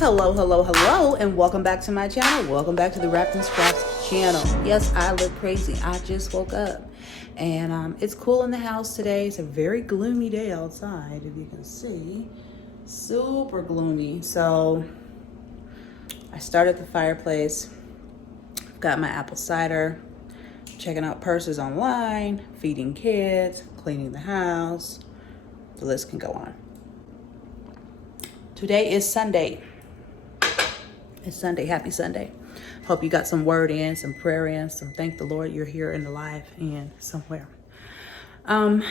Hello, hello, hello, and welcome back to my channel. Welcome back to the Wrapped in Scraps channel. Yes, I look crazy. I just woke up and it's cool in the house today. It's a very gloomy day outside, if you can see. Super gloomy. So I started the fireplace, got my apple cider, checking out purses online, feeding kids, cleaning the house. The list can go on. Today is Sunday. It's Sunday. Happy Sunday. Hope you got some word in, some prayer in, some thank the Lord you're here and alive and somewhere. I'm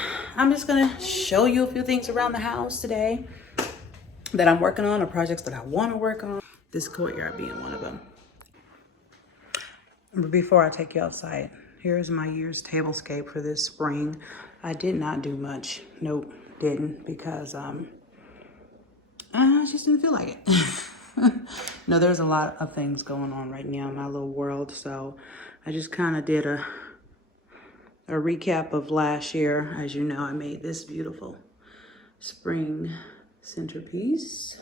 just going to show you a few things around the house today that I'm working on, or projects that I want to work on. This courtyard being one of them. But before I take you outside, here's my year's tablescape for this spring. I did not do much. Nope, didn't, because I just didn't feel like it. No, there's a lot of things going on right now in my little world, so I just kind of did a recap of last year. As you know, I made this beautiful spring centerpiece,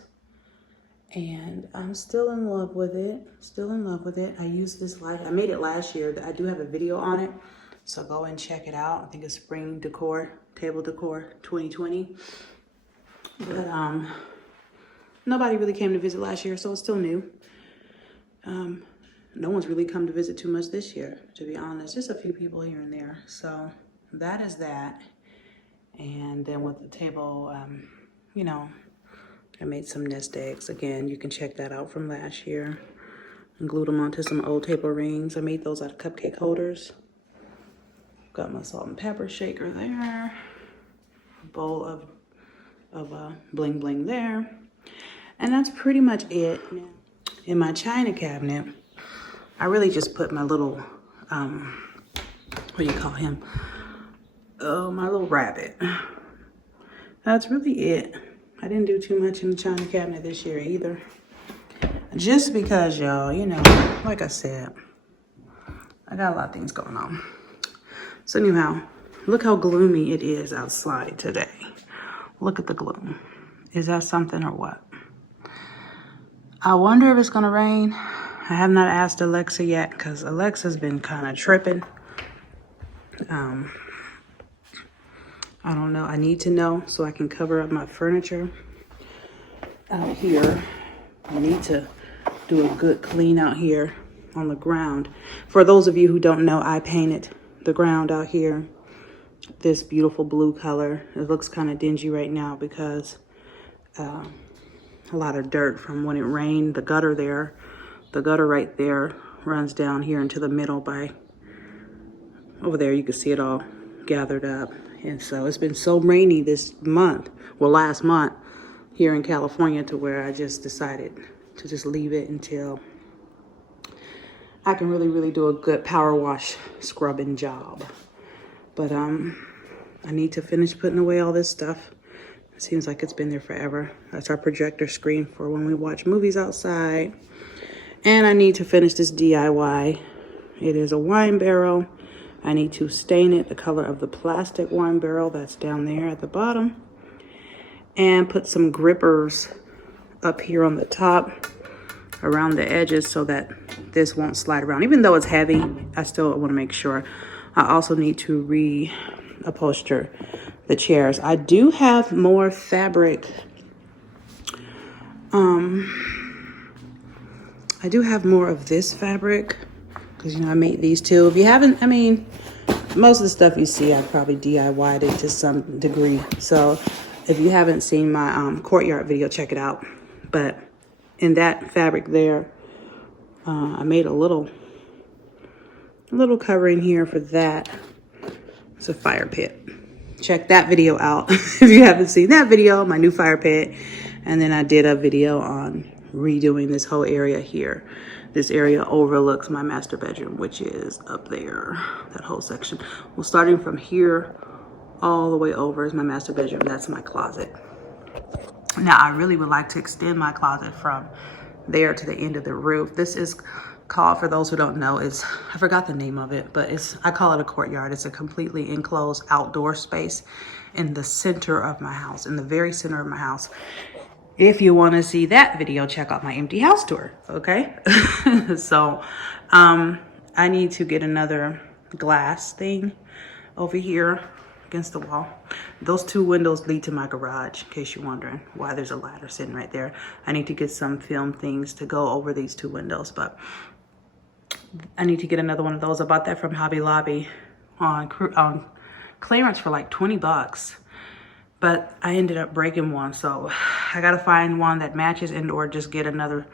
and I'm still in love with it. Still in love with it. I used this I made it last year. I do have a video on it, so go and check it out. I think it's Spring Decor, Table Decor 2020. But nobody really came to visit last year, so it's still new. No one's really come to visit too much this year, to be honest. Just a few people here and there. So that is that. And then with the table, you know, I made some nest eggs. Again, you can check that out from last year. And glued them onto some old table rings. I made those out of cupcake holders. Got my salt and pepper shaker there. A bowl of bling bling there. And that's pretty much it. In my china cabinet, I really just put my little, what do you call him? Oh, my little rabbit. That's really it. I didn't do too much in the china cabinet this year either. Just because, y'all, you know, like I said, I got a lot of things going on. So anyhow, look how gloomy it is outside today. Look at the gloom. Is that something or what? I wonder if it's gonna rain. I have not asked Alexa yet because Alexa's been kind of tripping. I don't know. I need to know so I can cover up my furniture out here. I need to do a good clean out here on the ground. For those of you who don't know, I painted the ground out here this beautiful blue color. It looks kind of dingy right now because a lot of dirt from when it rained. The gutter right there runs down here into the middle by over there. You can see it all gathered up. And so it's been so rainy this month, well, last month here in California, to where I just decided to just leave it until I can really do a good power wash scrubbing job. But I need to finish putting away all this stuff. It seems like it's been there forever. That's our projector screen for when we watch movies outside. And I need to finish this DIY. It is a wine barrel. I need to stain it the color of the plastic wine barrel that's down there at the bottom. And put some grippers up here on the top around the edges so that this won't slide around. Even though it's heavy, I still want to make sure. I also need to reupholster the chairs. I do have more fabric. I do have more of this fabric because, you know, I made these too. If you haven't, I mean, most of the stuff you see, I probably DIY'd it to some degree. So if you haven't seen my courtyard video, check it out. But in that fabric there, I made a little covering here for that. It's a fire pit. Check that video out if you haven't seen that video, my new fire pit. And then I did a video on redoing this whole area here. This area overlooks my master bedroom, which is up there, that whole section. Well, starting from here all the way over is my master bedroom. That's my closet. Now, I really would like to extend my closet from there to the end of the roof. This is called, for those who don't know, I forgot the name of it, but I call it a courtyard. It's a completely enclosed outdoor space in the center of my house, in the very center of my house. If you want to see that video, check out my empty house tour, okay? So, I need to get another glass thing over here against the wall. Those two windows lead to my garage, in case you're wondering why there's a ladder sitting right there. I need to get some film things to go over these two windows, but I need to get another one of those. I bought that from Hobby Lobby on clearance for like 20 bucks. But I ended up breaking one, so I gotta find one that matches and or just get another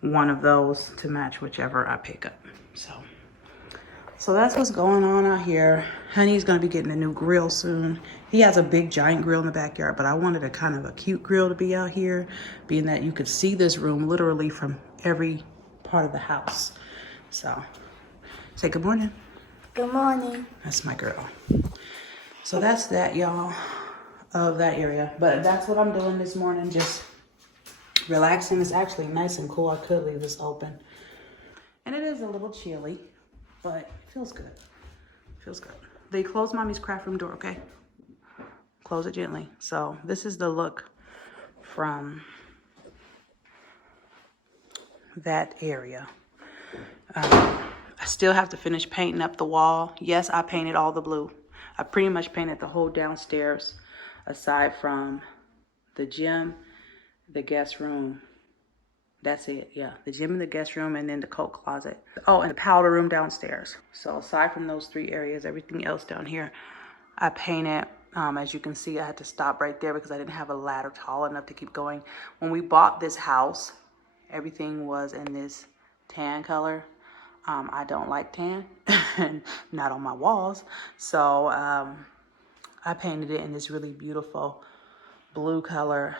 one of those to match whichever I pick up. So that's what's going on out here. Honey's gonna be getting a new grill soon. He has a big giant grill in the backyard, but I wanted a kind of a cute grill to be out here, being that you could see this room literally from every part of the house. So, say good morning. Good morning. That's my girl. So that's that, y'all, of that area. But that's what I'm doing this morning, just relaxing. It's actually nice and cool. I could leave this open. And it is a little chilly, but it feels good. Feels good. They closed Mommy's craft room door, okay? Close it gently. So this is the look from that area. I still have to finish painting up the wall. Yes, I painted all the blue. I pretty much painted the whole downstairs, aside from the gym, the guest room. That's it, yeah. The gym and the guest room, and then the coat closet. Oh, and the powder room downstairs. So aside from those three areas, everything else down here, I painted. As you can see, I had to stop right there because I didn't have a ladder tall enough to keep going. When we bought this house, everything was in this tan color. I don't like tan, not on my walls. So I painted it in this really beautiful blue color.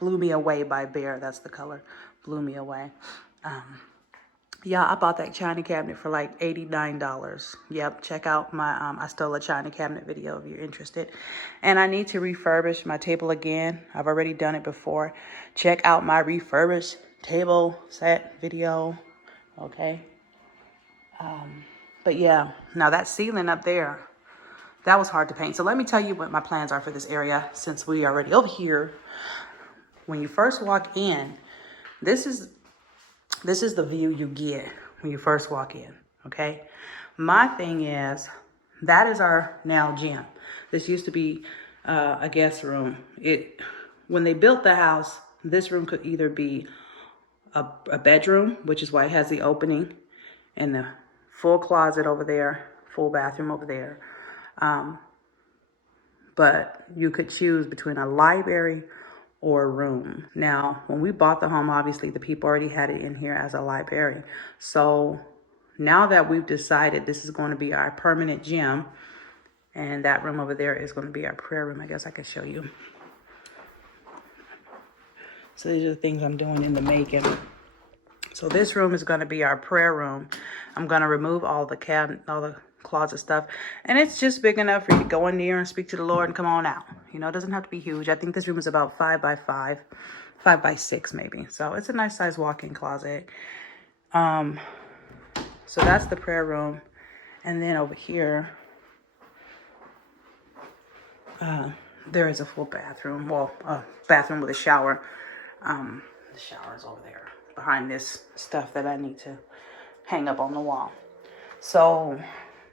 Blew Me Away by Bear. That's the color. Blew Me Away. Yeah, I bought that china cabinet for like $89. Yep, check out my I Stole a China Cabinet video if you're interested. And I need to refurbish my table again. I've already done it before. Check out my refurbished table set video. Okay. But yeah, now that ceiling up there, that was hard to paint. So let me tell you what my plans are for this area since we are already over here. When you first walk in, this is the view you get when you first walk in, okay? My thing is, that is our now gym. This used to be a guest room. When they built the house, this room could either be a bedroom, which is why it has the opening, and the full closet over there, full bathroom over there. But you could choose between a library or a room. Now, when we bought the home, obviously the people already had it in here as a library. So now that we've decided this is going to be our permanent gym, and that room over there is going to be our prayer room, I guess I could show you. So these are the things I'm doing in the making. So this room is going to be our prayer room. I'm going to remove all the closet stuff, and it's just big enough for you to go in there and speak to the Lord and come on out. You know, it doesn't have to be huge. I think this room is about 5 by 5, 5 by 6 maybe. So it's a nice size walk-in closet. So that's the prayer room. And then over here, there is a full bathroom. Well, a bathroom with a shower. The shower is over there behind this stuff that I need to hang up on the wall. So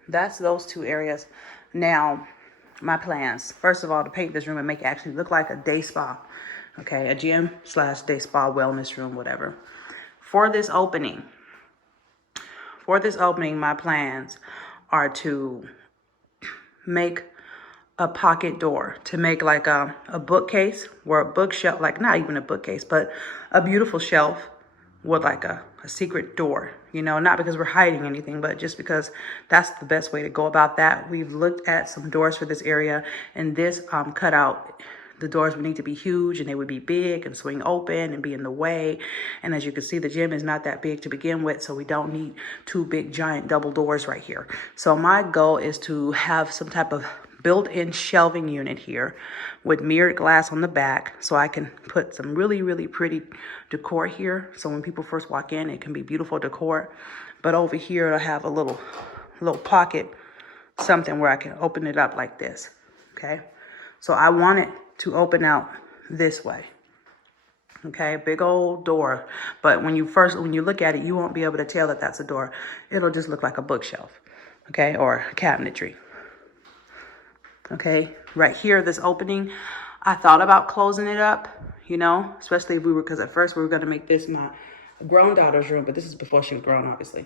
that's those two areas. Now, my plans. First of all, to paint this room and make it actually look like a day spa. Okay, a gym / day spa, wellness room, whatever. For this opening, my plans are to make a pocket door, to make like a bookcase or a bookshelf, like not even a bookcase, but a beautiful shelf with like a secret door, you know, not because we're hiding anything, but just because that's the best way to go about that. We've looked at some doors for this area, and this cutout, the doors would need to be huge, and they would be big and swing open and be in the way. And as you can see, the gym is not that big to begin with, so we don't need two big giant double doors right here. So my goal is to have some type of built-in shelving unit here with mirrored glass on the back, so I can put some really, really pretty decor here. So when people first walk in, it can be beautiful decor. But over here, it'll have a little pocket, something where I can open it up like this, okay? So I want it to open out this way. Okay, big old door. But when you look at it, you won't be able to tell that that's a door. It'll just look like a bookshelf, okay, or cabinetry. Okay, right here, this opening, I thought about closing it up, you know, especially if because at first we were going to make this my grown daughter's room, but this is before she was grown, obviously.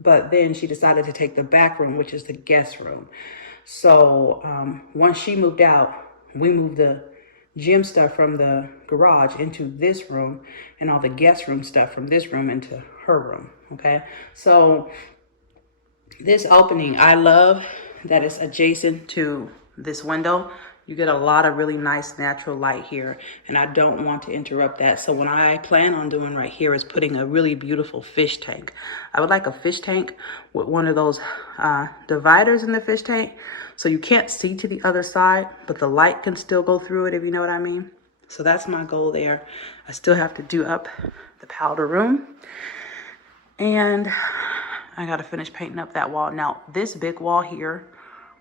But then she decided to take the back room, which is the guest room. So once she moved out, we moved the gym stuff from the garage into this room and all the guest room stuff from this room into her room. Okay, so this opening, I love that it's adjacent to this window. You get a lot of really nice natural light here, and I don't want to interrupt that. So what I plan on doing right here is putting a really beautiful fish tank. I would like a fish tank with one of those dividers in the fish tank, so you can't see to the other side, but the light can still go through it, if you know what I mean. So that's my goal there. I still have to do up the powder room, and I got to finish painting up that wall. Now, this big wall here,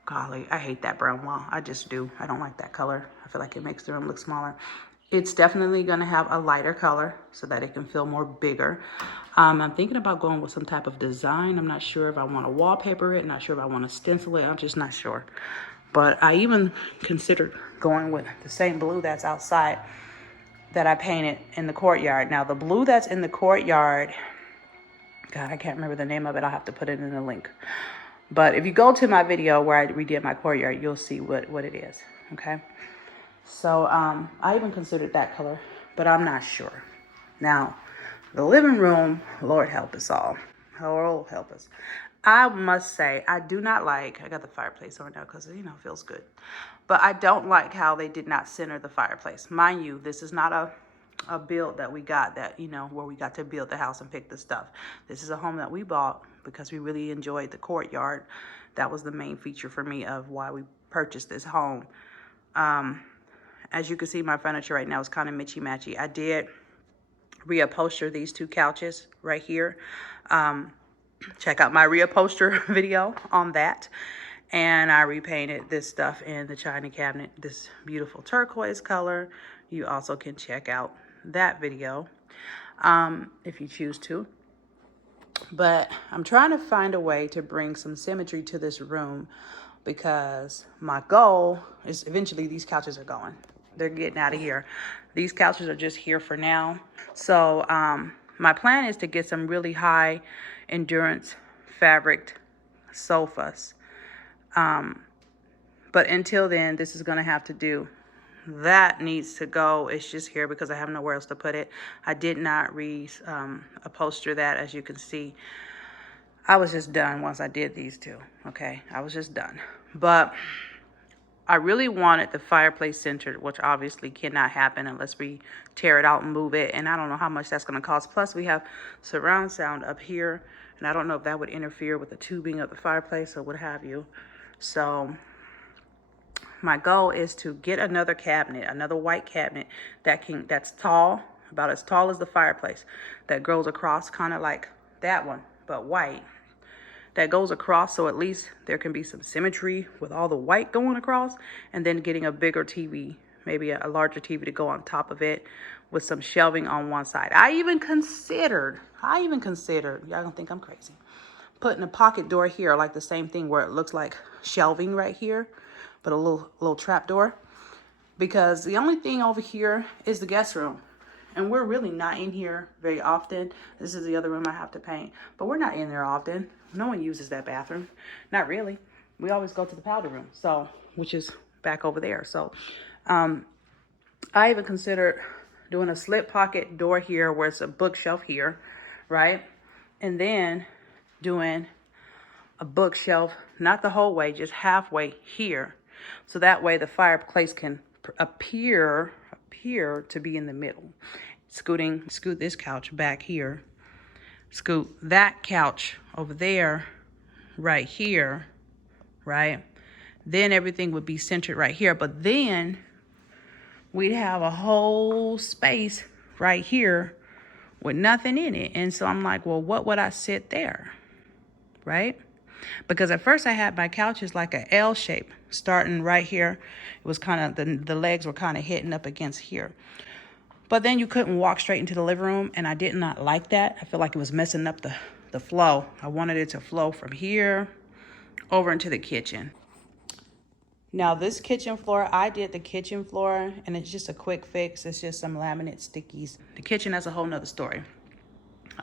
golly, I hate that brown wall. I just do. I don't like that color. I feel like it makes the room look smaller. It's definitely going to have a lighter color so that it can feel more bigger. I'm thinking about going with some type of design. I'm not sure if I want to wallpaper it. Not sure if I want to stencil it. I'm just not sure. But I even considered going with the same blue that's outside that I painted in the courtyard. Now, the blue that's in the courtyard, God, I can't remember the name of it. I'll have to put it in the link. But if you go to my video where I redid my courtyard, you'll see what it is, okay? So I even considered that color, but I'm not sure. Now, the living room, Lord help us all. Lord help us. I must say, I do not like, I got the fireplace on now because, you know, it feels good. But I don't like how they did not center the fireplace. Mind you, this is not a build that we got that, you know, where we got to build the house and pick the stuff. This is a home that we bought because we really enjoyed the courtyard. That was the main feature for me of why we purchased this home. As you can see, my furniture right now is kind of matchy. I did reupholster these two couches right here. Check out my reupholster video on that. And I repainted this stuff in the china cabinet, this beautiful turquoise color. You also can check out that video if you choose to. But I'm trying to find a way to bring some symmetry to this room because my goal is eventually these couches are going. They're getting out of here. These couches are just here for now. So my plan is to get some really high endurance fabric sofas. But until then, this is going to have to do. That needs to go. It's just here because I have nowhere else to put it. I did not upholster that, as you can see. I was just done once I did these two. Okay, I was just done. But I really wanted the fireplace centered, which obviously cannot happen unless we tear it out and move it. And I don't know how much that's going to cost. Plus, we have surround sound up here, and I don't know if that would interfere with the tubing of the fireplace or what have you. So my goal is to get another cabinet, another white cabinet that's tall, about as tall as the fireplace, that goes across kind of like that one, but white. That goes across so at least there can be some symmetry with all the white going across, and then getting a bigger TV, maybe a larger TV to go on top of it with some shelving on one side. I even considered, y'all gonna think I'm crazy, putting a pocket door here, like the same thing where it looks like shelving right here, but a little trap door, because the only thing over here is the guest room, and we're really not in here very often. This is the other room I have to paint, but we're not in there often. No one uses that bathroom, not really. We always go to the powder room, so which is back over there. So I even considered doing a slip pocket door here where it's a bookshelf here, right? And then doing a bookshelf, not the whole way, just halfway here. So that way the fireplace can appear to be in the middle. Scoot this couch back here. Scoot that couch over there, right here, right? Then everything would be centered right here. But then we'd have a whole space right here with nothing in it. And so I'm like, well, what would I sit there, right? Because at first I had my couches like an L shape, starting right here. It was kind of, the legs were kind of hitting up against here. But then you couldn't walk straight into the living room, and I did not like that. I feel like it was messing up the flow. I wanted it to flow from here over into the kitchen. Now this kitchen floor, I did the kitchen floor, and it's just a quick fix. It's just some laminate stickies. The kitchen has a whole nother story.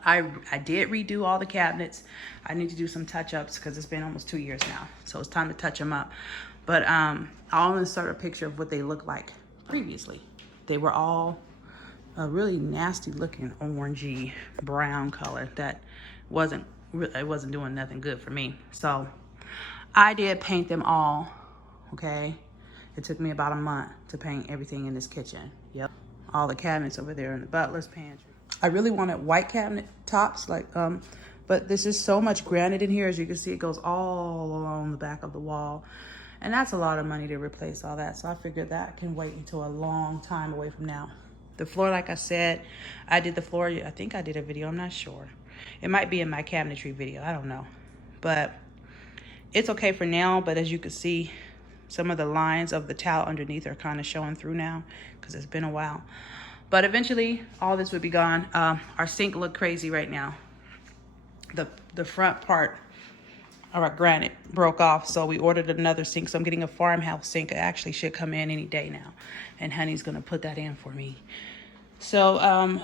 I did redo all the cabinets. I need to do some touch-ups because it's been almost 2 years now. So it's time to touch them up. But I'll insert a picture of what they looked like previously. They were all a really nasty looking orangey brown color that wasn't doing nothing good for me. So I did paint them all, okay? It took me about a month to paint everything in this kitchen. Yep. All the cabinets over there in the butler's pantry. I really wanted white cabinet tops, like, but this is so much granite in here. As you can see, it goes all along the back of the wall. And that's a lot of money to replace all that. So I figured that can wait until a long time away from now. The floor, like I said, I did the floor. I think I did a video. I'm not sure. It might be in my cabinetry video. I don't know. But it's okay for now. But as you can see, some of the lines of the tile underneath are kind of showing through now because it's been a while. But eventually, all this would be gone. Our sink looked crazy right now. The front part of our granite broke off, so we ordered another sink. So I'm getting a farmhouse sink. It actually should come in any day now. And Honey's gonna put that in for me. So,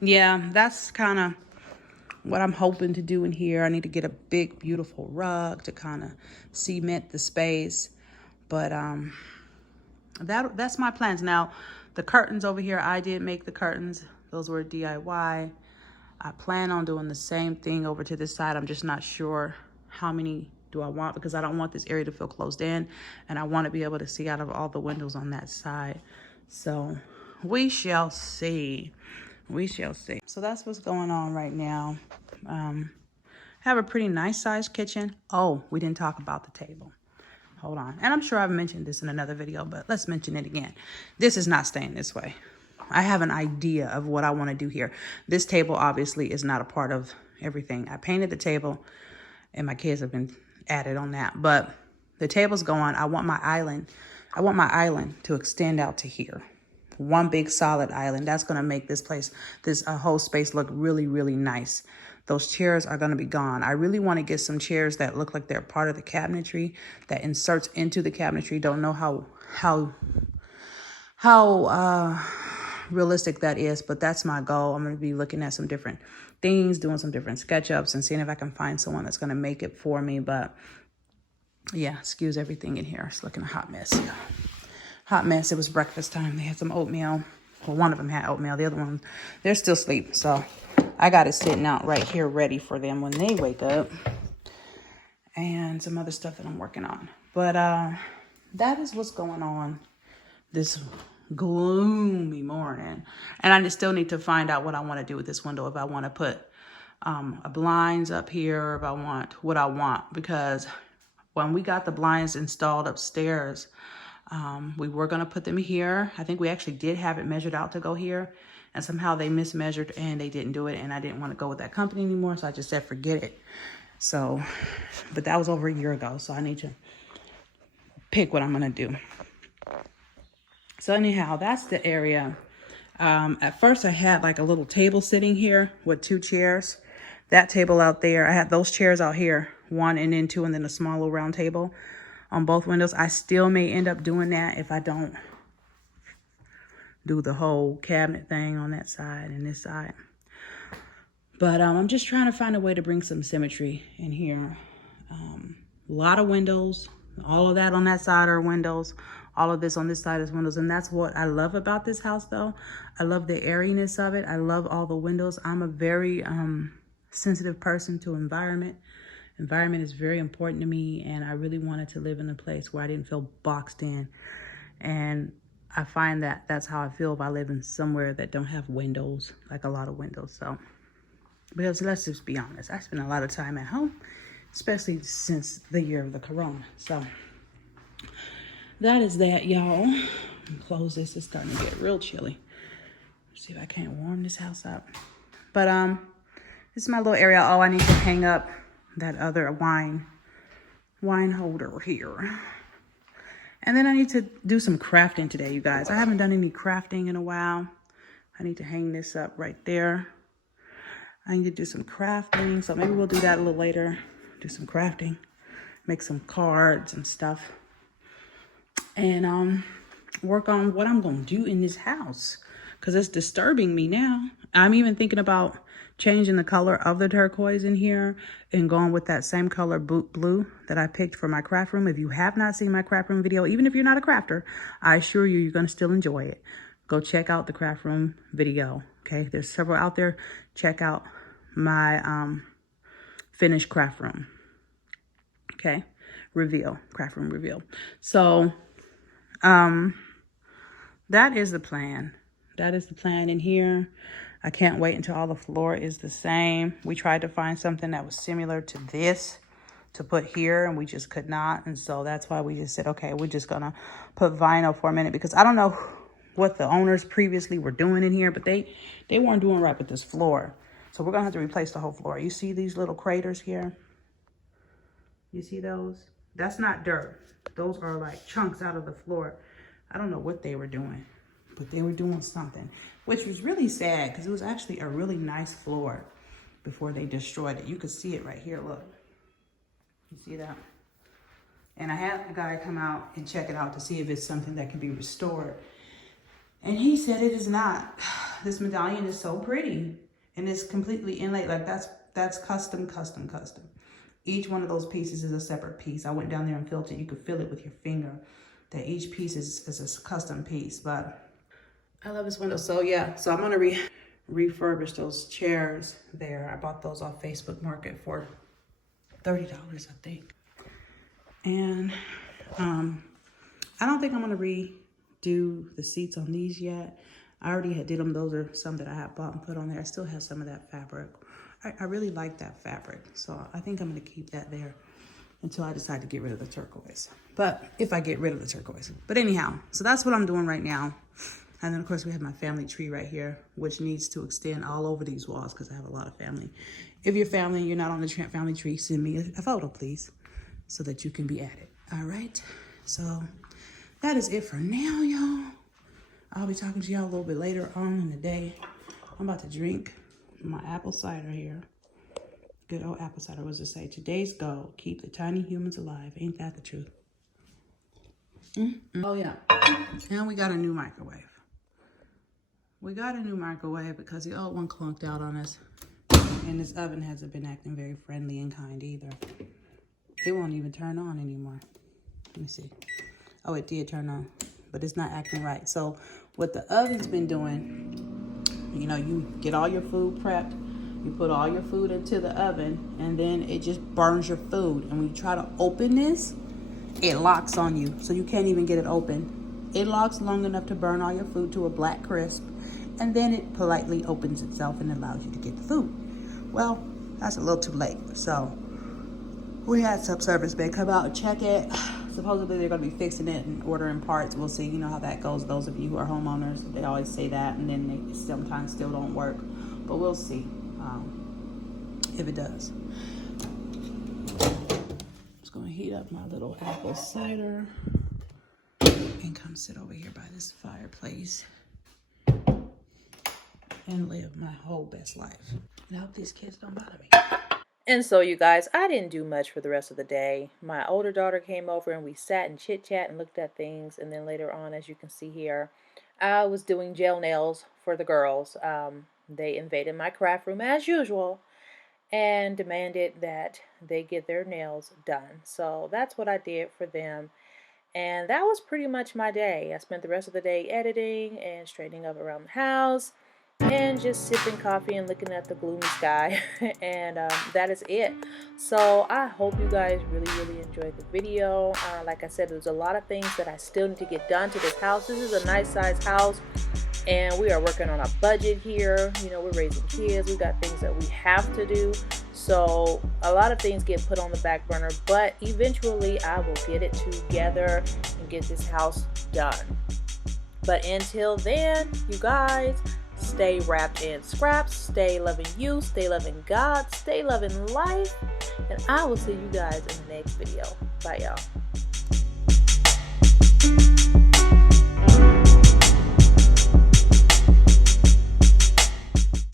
yeah, that's kind of what I'm hoping to do in here. I need to get a big, beautiful rug to kind of cement the space. But that's my plans. Now, the curtains over here, I did make the curtains. Those were DIY. I plan on doing the same thing over to this side. I'm just not sure how many do I want because I don't want this area to feel closed in, and I want to be able to see out of all the windows on that side. So we shall see. We shall see. So that's what's going on right now. Have a pretty nice sized kitchen. Oh, we didn't talk about the table. Hold on. And I'm sure I've mentioned this in another video, but let's mention it again. This is not staying this way. I have an idea of what I want to do here. This table obviously is not a part of everything. I painted the table and my kids have been added on that, but the table's going. I want my island to extend out to here. One big solid island. That's going to make this place, this whole space look really, really nice. Those chairs are going to be gone. I really want to get some chairs that look like they're part of the cabinetry, that inserts into the cabinetry. Don't know how realistic that is, but that's my goal. I'm going to be looking at some different things, doing some different SketchUps and seeing if I can find someone that's going to make it for me. But yeah, excuse everything in here. It's looking a hot mess. Yeah. Hot mess. It was breakfast time. They had some oatmeal. Well, one of them had oatmeal. The other one, they're still asleep. So I got it sitting out right here ready for them when they wake up. And some other stuff that I'm working on. But that is what's going on this gloomy morning. And I still need to find out what I want to do with this window. If I want to put blinds up here, or if I want what I want. Because when we got the blinds installed upstairs, we were going to put them here. I think we actually did have it measured out to go here. And somehow they mismeasured and they didn't do it. And I didn't want to go with that company anymore. So I just said, forget it. So, but that was over a year ago. So I need to pick what I'm going to do. So anyhow, that's the area. At first I had like a little table sitting here with 2 chairs. That table out there, I had those chairs out here, 1 and then 2, and then a small little round table on both windows. I still may end up doing that if I don't do the whole cabinet thing on that side and this side. But I'm just trying to find a way to bring some symmetry in here. A lot of windows, all of that on that side are windows. All of this on this side is windows. And that's what I love about this house though. I love the airiness of it. I love all the windows. I'm a very sensitive person to environment. Environment is very important to me. And I really wanted to live in a place where I didn't feel boxed in. And I find that that's how I feel if I live in somewhere that don't have windows, like a lot of windows. So, because let's just be honest, I spend a lot of time at home, especially since the year of the corona. So that is that, y'all. Close this. It's starting to get real chilly. Let's see if I can't warm this house up. But this is my little area. Oh, I need to hang up that other wine holder here. And then I need to do some crafting today, you guys. I haven't done any crafting in a while. I need to hang this up right there. I need to do some crafting, so maybe we'll do that a little later. Do some crafting, make some cards and stuff, and work on what I'm gonna do in this house, because it's disturbing me now. I'm even thinking about changing the color of the turquoise in here and going with that same color blue that I picked for my craft room. If you have not seen my craft room video, even if you're not a crafter, I assure you, you're gonna still enjoy it. Go check out the craft room video, okay? There's several out there. Check out my finished craft room, okay? Craft room reveal. So, that is the plan. That is the plan in here. I can't wait until all the floor is the same. We tried to find something that was similar to this to put here, and we just could not. And so that's why we just said, okay, we're just gonna put vinyl for a minute, because I don't know what the owners previously were doing in here, but they weren't doing right with this floor. So we're gonna have to replace the whole floor. You see these little craters here? You see those? That's not dirt. Those are like chunks out of the floor. I don't know what they were doing, but they were doing something, which was really sad, because it was actually a really nice floor before they destroyed it. You could see it right here, look. You see that? And I had a guy come out and check it out to see if it's something that can be restored. And he said it is not. This medallion is so pretty, and it's completely inlaid. Like that's custom. Each one of those pieces is a separate piece. I went down there and felt it. You could feel it with your finger, that each piece is a custom piece. But I love this window. So yeah, so I'm gonna refurbish those chairs there. I bought those off Facebook Market for $30, I think. And I don't think I'm gonna redo the seats on these yet. I already did them. Those are some that I have bought and put on there. I still have some of that fabric. I really like that fabric, so I think I'm gonna keep that there until I decide to get rid of the turquoise. But if I get rid of the turquoise. But anyhow, so that's what I'm doing right now. And then of course we have my family tree right here, which needs to extend all over these walls because I have a lot of family. If you're family and you're not on the family tree, send me a photo, please, so that you can be added. All right, so that is it for now, y'all. I'll be talking to y'all a little bit later on in the day. I'm about to drink my apple cider here. Good old apple cider. What does it say? Today's goal: keep the tiny humans alive. Ain't that the truth? Oh yeah, and we got a new microwave. We got a new microwave because the old one clunked out on us, and this oven hasn't been acting very friendly and kind either. It won't even turn on anymore. Let me see. Oh, it did turn on, but it's not acting right. So what the oven's been doing, you know, you get all your food prepped, you put all your food into the oven, and then it just burns your food. And when you try to open this, it locks on you, so you can't even get it open. It locks long enough to burn all your food to a black crisp, and then it politely opens itself and allows you to get the food. Well, that's a little too late. So we had subservice man come out and check it. Supposedly they're going to be fixing it and ordering parts. We'll see. You know how that goes. Those of you who are homeowners, they always say that, and then they sometimes still don't work. But we'll see if it does. I'm just going to heat up my little apple cider and come sit over here by this fireplace and live my whole best life. And I hope these kids don't bother me. And so, you guys, I didn't do much for the rest of the day. My older daughter came over and we sat and chit-chat and looked at things. And then later on, as you can see here, I was doing gel nails for the girls. They invaded my craft room as usual and demanded that they get their nails done. So that's what I did for them. And that was pretty much my day. I spent the rest of the day editing and straightening up around the house and just sipping coffee and looking at the gloomy sky. And that is it. So I hope you guys really enjoyed the video. Like I said, there's a lot of things that I still need to get done to this house. This is a nice size house, and we are working on a budget here. You know, we're raising kids. We got things that we have to do. So a lot of things get put on the back burner, but eventually I will get it together and get this house done. But until then, you guys, stay wrapped in scraps, stay loving you, stay loving God, stay loving life, and I will see you guys in the next video. Bye, y'all.